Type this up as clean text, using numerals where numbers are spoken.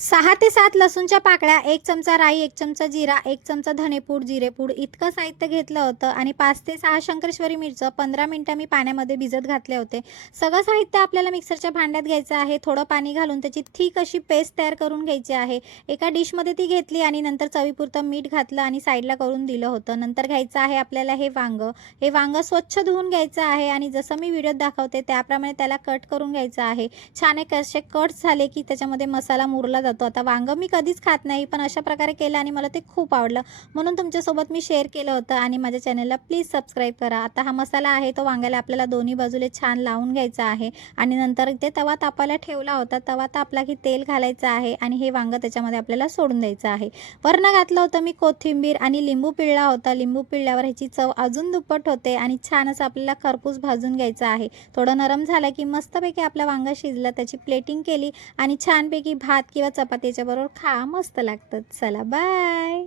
6 ते 7 लसूणच्या पाकळ्या, 1 चमचा राई, 1 चमचा जिरा, 1 चमचा धनेपूड, जिरेपूड इतकं साहित्य घेतलं होतं आणि 5 ते 6 शंकरेश्वरी मिरचं 15 मिनिटं मी पाण्यामध्ये भिजत घातले होते. सगळं साहित्य आपल्याला मिक्सरच्या भांड्यात घ्यायचं आहे. थोडं पाणी घालून त्याची थिक अशी पेस्ट तयार करून घ्यायची आहे. एका डिशमध्ये ती घेतली आणि नंतर चवीपुरतं मीठ घातलं आणि साईडला करून दिलं होतं. नंतर घ्यायचं आहे आपल्याला हे वांगं. हे वांगं स्वच्छ धुवून घ्यायचं आहे आणि जसं मी व्हिडिओत दाखवते त्याप्रमाणे त्याला कट करून घ्यायचं आहे. छान एक असे कट्स झाले की त्याच्यामध्ये मसाला मुरला जातो. आता वांगं मी कधीच खात नाही, पण अशा प्रकारे केलं आणि मला ते खूप आवडलं, म्हणून तुमच्यासोबत मी शेअर केलं होतं. आणि माझ्या चॅनलला प्लीज सबस्क्राईब करा. आता हा मसाला आहे तो वांग्याला आपल्याला दोन्ही बाजूले छान लावून घ्यायचा आहे आणि नंतर इथे तवा तापायला ठेवला होता. तवा तापला की तेल घालायचं आहे आणि हे वांगं त्याच्यामध्ये आपल्याला सोडून द्यायचं आहे. वरनं घातलं होतं मी कोथिंबीर आणि लिंबू पिळला होता. लिंबू पिळल्यावर ह्याची चव अजून दुप्पट होते आणि छान असं आपल्याला खरपूस भाजून घ्यायचं आहे. थोडं नरम झालं की मस्तपैकी आपला वांगा शिजला. त्याची प्लेटिंग केली आणि छानपैकी भात किंवा चपातीच्या बरोबर खा, मस्त लागतं. चला बाय.